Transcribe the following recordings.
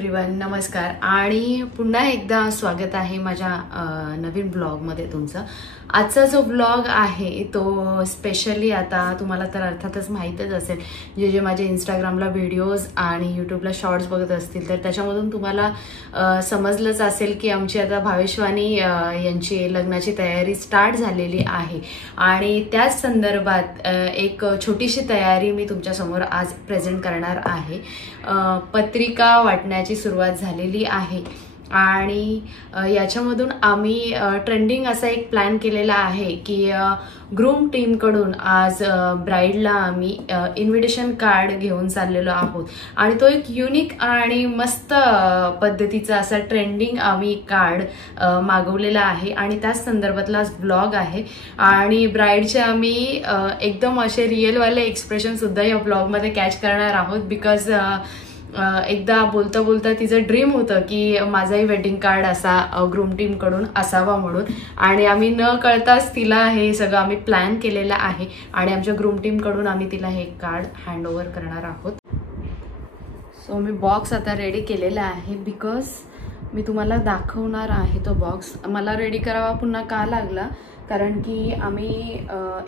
Everyone, नमस्कार आणि पुन्हा एकदा स्वागत आहे माझ्या नवीन ब्लॉगमध्ये तुमचं। आजचा जो ब्लॉग आहे तो स्पेशली आता तुम्हाला तर अर्थातच माहीतच असेल, जे माझे इंस्टाग्रामला व्हिडिओज आणि यूट्यूबला शॉर्ट्स बघत असतील तर त्याच्यामधून तुम्हाला समजलंच असेल की आमची आता भावेशवाणी यांची लग्नाची तयारी स्टार्ट झालेली आहे आणि त्याच संदर्भात एक छोटीशी तयारी मी तुमच्यासमोर आज प्रेझेंट करणार आहे। पत्रिका वाटण्याची सुरुवात झालेली आहे आणि याच्यामधून आम्ही ट्रेंडिंग असा एक प्लॅन केलेला आहे की ग्रूम टीम कडून आज ब्राइडला आम्ही इन्व्हिटेशन कार्ड घेऊन चाललेलो आहोत आणि तो एक युनिक आणि मस्त पद्धतीचा असा ट्रेंडिंग आम्ही कार्ड मागवलेला आहे आणि त्याच संदर्भातला ब्लॉग आहे आणि ब्राइडचे आम्ही एकदम असे रिअल वाले एक्सप्रेशन सुद्धा या ब्लॉग मध्ये कॅच करणार आहोत। बिकॉज एकदा बोलता बोलता तिचं ड्रीम होतं की माझाही वेडिंग कार्ड असा ग्रूम टीम कडून असावा म्हणून आणि आम्ही न कळताच तिला हे सगळं आम्ही प्लॅन केलेलं आहे आणि आमच्या ग्रूम टीम कडून आम्ही तिला हे कार्ड हँड ओव्हर करणार आहोत। सो मी बॉक्स आता रेडी केलेला आहे बिकॉज मी तुम्हाला दाखवणार आहे तो बॉक्स। मला रेडी करावा पुन्हा का लागला कारण की आम्ही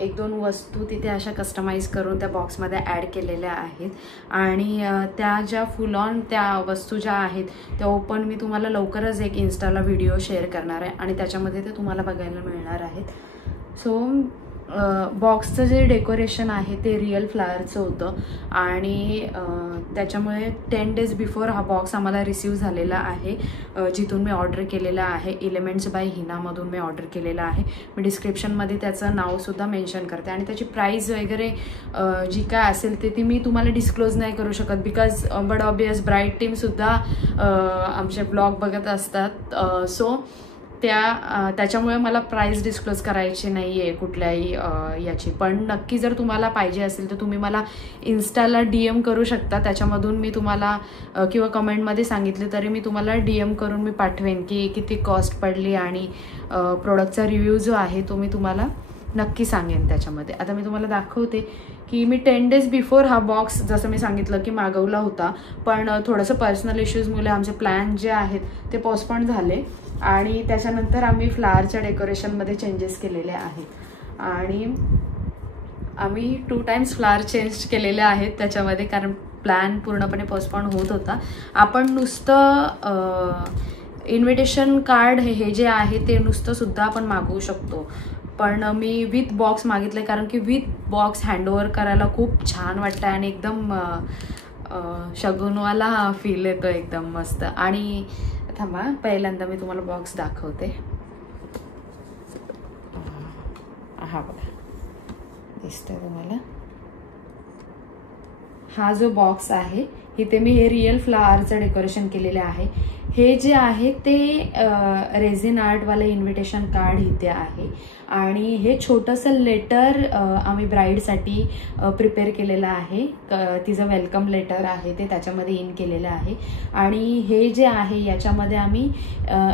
एक दोन वस्तू तिथे अशा कस्टमाइज करून त्या बॉक्समध्ये ॲड केलेल्या आहेत आणि त्या ज्या फुल ऑन त्या वस्तू ज्या आहेत त्या ओपन मी तुम्हाला लवकरच एक इन्स्टाला व्हिडिओ शेअर करणार आहे आणि त्याच्यामध्ये ते तुम्हाला बघायला मिळणार आहेत। सो बॉक्सचं जे डेकोरेशन आहे ते रिअल फ्लावरचं होतं आणि त्याच्यामुळे 10 days बिफोर हा बॉक्स आम्हाला रिसीव झालेला आहे जिथून मी ऑर्डर केलेला आहे। एलिमेंट्स बाय हिनामधून मी ऑर्डर केलेला आहे। मी डिस्क्रिप्शनमध्ये त्याचं नावसुद्धा मेन्शन करते आणि त्याची प्राईस वगैरे जी काय असेल ती मी तुम्हाला डिस्क्लोज नाही करू शकत बिकॉज बट ऑब्वियस ब्राइड टीमसुद्धा आमचे ब्लॉग बघत असतात। सो त्याच्यामुळे मला प्राइस डिस्क्लोज करायची नाही आहे कुठल्याही याची। पण नक्की जर तुम्हाला पाहिजे असेल तर तुम्ही मला इन्स्टाला DM करू शकता, त्याच्यामधून मी तुम्हाला किंवा कमेंटमध्ये सांगितले तरी मी तुम्हाला DM करून मी पाठवेन की किती कॉस्ट पडली आणि प्रोडक्टचा रिव्ह्यू जो आहे तो मी तुम्हाला नक्की सांगेन त्याच्यामध्ये। आता मी तुम्हाला दाखवते की मी 10 days बिफोर हा बॉक्स जसं मी सांगितलं की मागवला होता, पण थोडंसं पर्सनल इश्यूजमुळे आमचे प्लॅन जे आहेत ते पोस्टपोन झाले आणि त्याच्यानंतर आम्ही फ्लावरच्या डेकोरेशनमध्ये चेंजेस केलेले आहेत आणि आम्ही 2 times फ्लावर चेंज केलेले आहेत त्याच्यामध्ये कारण प्लॅन पूर्णपणे पोस्टपोन होत होता। आपण नुसतं इन्व्हिटेशन कार्ड हे जे आहे ते नुसतं सुद्धा आपण मागवू शकतो, पण मी विथ बॉक्स मागितले कारण की विथ बॉक्स हँडओव्हर करायला खूप छान वाटतं आणि एकदम शगुनवाला फील येतो एकदम मस्त। आणि थांबा पहिल्यांदा मी तुम्हाला बॉक्स दाखवते। हा बघा दिसतोय तुम्हाला, हा जो बॉक्स आहे इथे मी हे रिअल फ्लावरचं डेकोरेशन केलेले आहे। हे जे आहे ते रेझिन आर्टवाले इन्व्हिटेशन कार्ड इथे आहे आणि हे छोटंसं लेटर आम्ही ब्राईडसाठी प्रिपेअर केलेलं आहे। तिचं वेलकम लेटर आहे ते त्याच्यामध्ये इन केलेलं आहे आणि हे जे आहे याच्यामध्ये आम्ही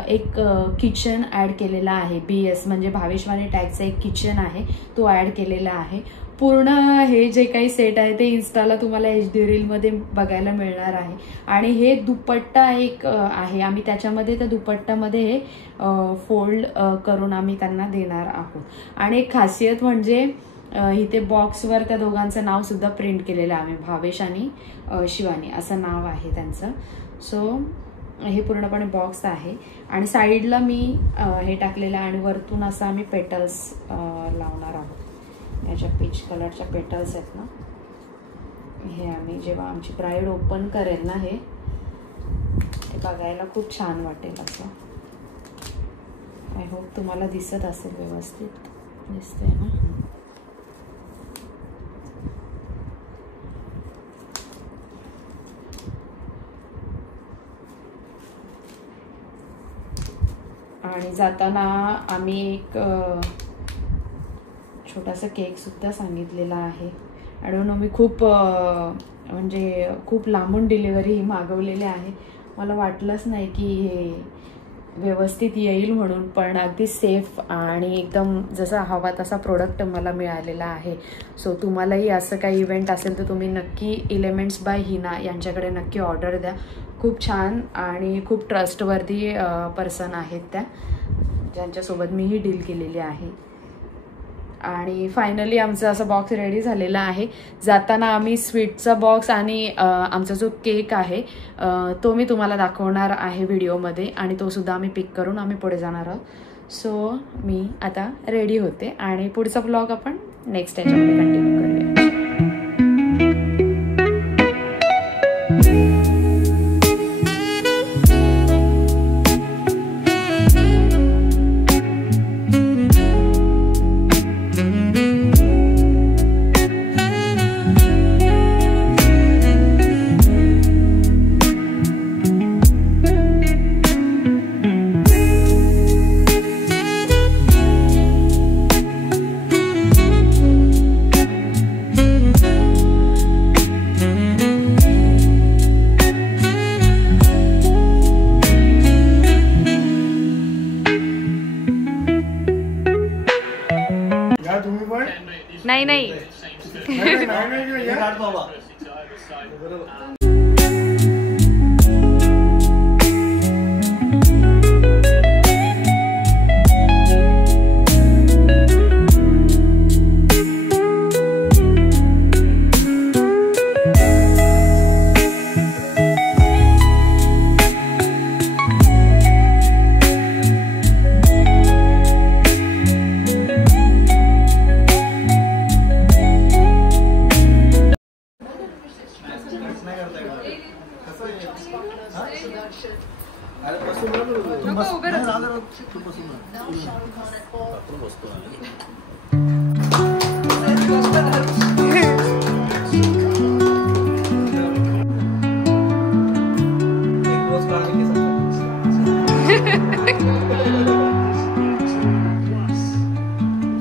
एक किचन ॲड केलेला आहे। BS म्हणजे भावेशवाणी टॅगचा एक किचन आहे तो ॲड केलेला आहे। पूर्ण हे जे काही सेट आहे ते इन्स्टाला तुम्हाला HD रीलमध्ये बघायला मिळणार आहे आणि हे दुपट्टा एक आहे, आम्ही त्याच्यामध्ये त्या दुपट्ट्यामध्ये हे फोल्ड करून आम्ही त्यांना देणार आहोत। आणि एक खासियत म्हणजे इथे बॉक्सवर त्या दोघांचं नाव सुद्धा प्रिंट केलेलं आहे, भावेश आणि शिवानी असं नाव आहे त्यांचं। सो हे पूर्णपणे बॉक्स आहे आणि साईडला मी हे टाकलेलं आहे आणि वरतून असं आम्ही पेटल्स लावणार आहोत। याच्या पीच कलरच्या पेटल्स आहेत ना, हे आम्ही जेव्हा आमची ब्राईड ओपन करेल ना हे बघायला खूप छान वाटेल असं। आय होप तुम्हाला दिसत असेल, व्यवस्थित दिसतंय ना। आणि जाताना आम्ही एक छोटासा केक सुद्धा सांगितलेला आहे। आय डोंट नो, मी खूप म्हणजे खूप लांबून डिलिव्हरी मागवलेली आहे, मला वाटलंच नाही की हे व्यवस्थित येईल म्हणून, पण अगदी सेफ आणि एकदम जसा हवा तसा प्रोडक्ट मला मिळालेला आहे. सो तुम्हालाही असं काही इव्हेंट असेल तर तुम्ही नक्की एलिमेंट्स बाय हिना यांच्याकडे नक्की ऑर्डर द्या. खूप छान आणि खूप ट्रस्टवर्दी पर्सन आहेत त्या, ज्यांच्यासोबत मीही डील केलेली आहे. आणि फायनली आमचा असा बॉक्स रेडी झालेला आहे. जाताना आम्ही स्वीटचा बॉक्स आणि आमचा जो केक आहे तो मी तुम्हाला दाखवणार आहे व्हिडिओमध्ये, आणि तो सुद्धा आम्ही पिक करून आम्ही पुढे जाणार आहोत. सो मी आता रेडी होते आणि पुढचा ब्लॉग आपण नेक्स्ट याच्यामध्ये कंटिन्यू करूया. नाही नाही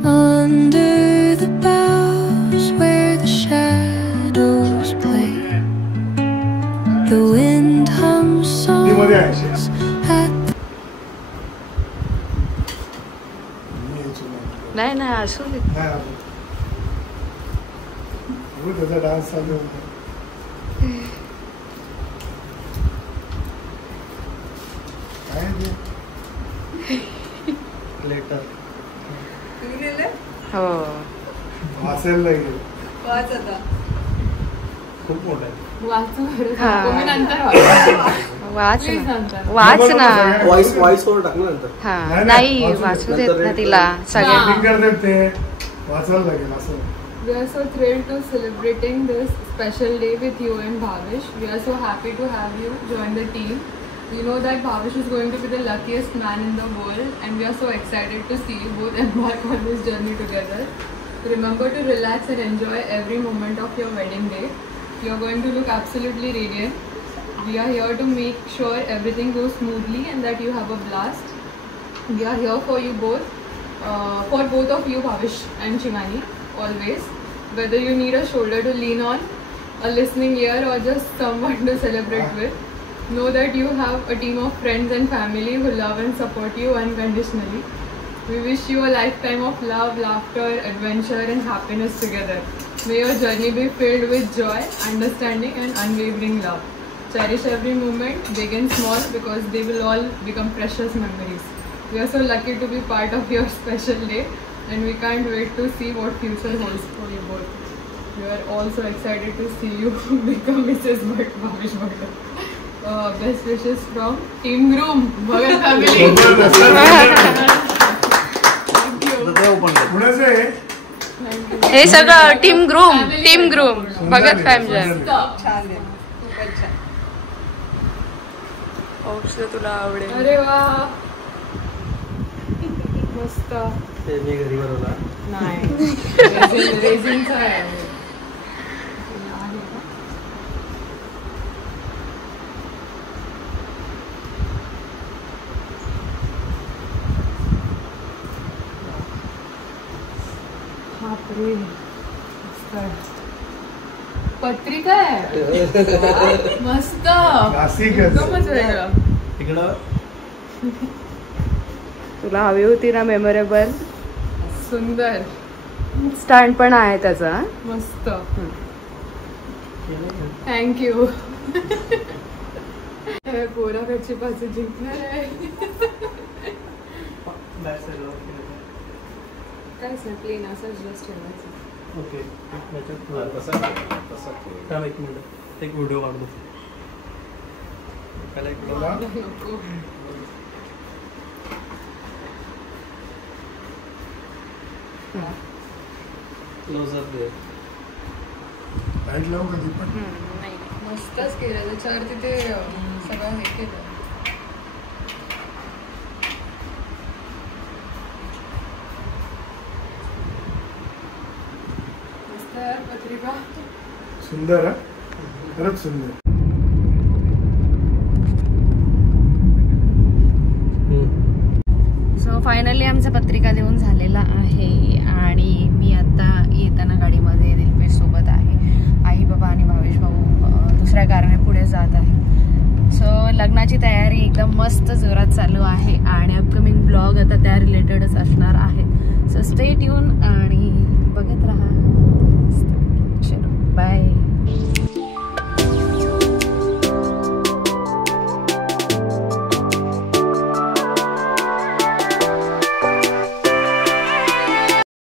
Under the boughs where the shadows play, the wind hums songs at नाही नाही असू दे. डान्स चालू होता. काय लेटर हो वाचायला लागेल. वाच आता. खूप मोठा आहे. वाच ना. वॉइस ओव्हर टाक ना नंतर. हा नाही वाचू देत ना तिला सगळ्यांना. ते वाचायला लागेल असं. We are so thrilled to celebrating this special day with you and Bhavish. We are so happy to have you join the team. We know that Bhavish is going to be the luckiest man in the world, and we are so excited to see you both embark on this journey together. Remember to relax and enjoy every moment of your wedding day. You are going to look absolutely radiant. We are here to make sure everything goes smoothly and that you have a blast. We are here for you both, for both of you, Bhavish and Shivani, always. Whether you need a shoulder to lean on, a listening ear, or just someone to celebrate with, know that you have a team of friends and family who love and support you unconditionally. We wish you a lifetime of love, laughter, adventure and happiness together. May your journey be filled with joy, understanding and unwavering love. Cherish every moment, big and small, because they will all become precious memories. We are so lucky to be part of your special day, and we can't wait to see what future holds for you both. We are also excited to see you become Mrs. Bhavish Bhagat. Best wishes from Team Groom, Bhagat family. हे सगळं team groom Bhagat family. तुला आवडेल. अरे वा मस्त. मी घरी बनवला नाही रेझिनचा आहे. बापरे पत्रिका आहे मस्त. नाशिक एकदमच वेगळं. तिकडं तुला हवी होती ना मेमोरेबल. सुंदर स्टँड पण आहे त्याचा. मस्त. थँक्यू. पोराकडची पाच जिंकणार आहे. काय सर प्लेन असं जस्ट ठेवायचं. ओके एक मिनिट एक व्हिडिओ काढतो. नको. क्लोजअप दे. लाईट लावू कधी पण. मस्तच केलं त्याच्यावरती ते सगळं हे केलं. मस्त यार पत्रिका. सुंदर हा, खरंच सुंदर. सो फायनली आमचा पत्रिका देऊन झालेला आहे आणि मी आता येताना गाडीमध्ये दिलपेश सोबत आहे. आई बाबा आणि भावेश भाऊ दुसऱ्या कारणे पुढे जात आहे. सो लग्नाची तयारी एकदम मस्त जोरात चालू आहे आणि अपकमिंग ब्लॉग आता त्या रिलेटेडच असणार आहे. सो स्टे ट्यून आणि बघत राहा. चलो बाय.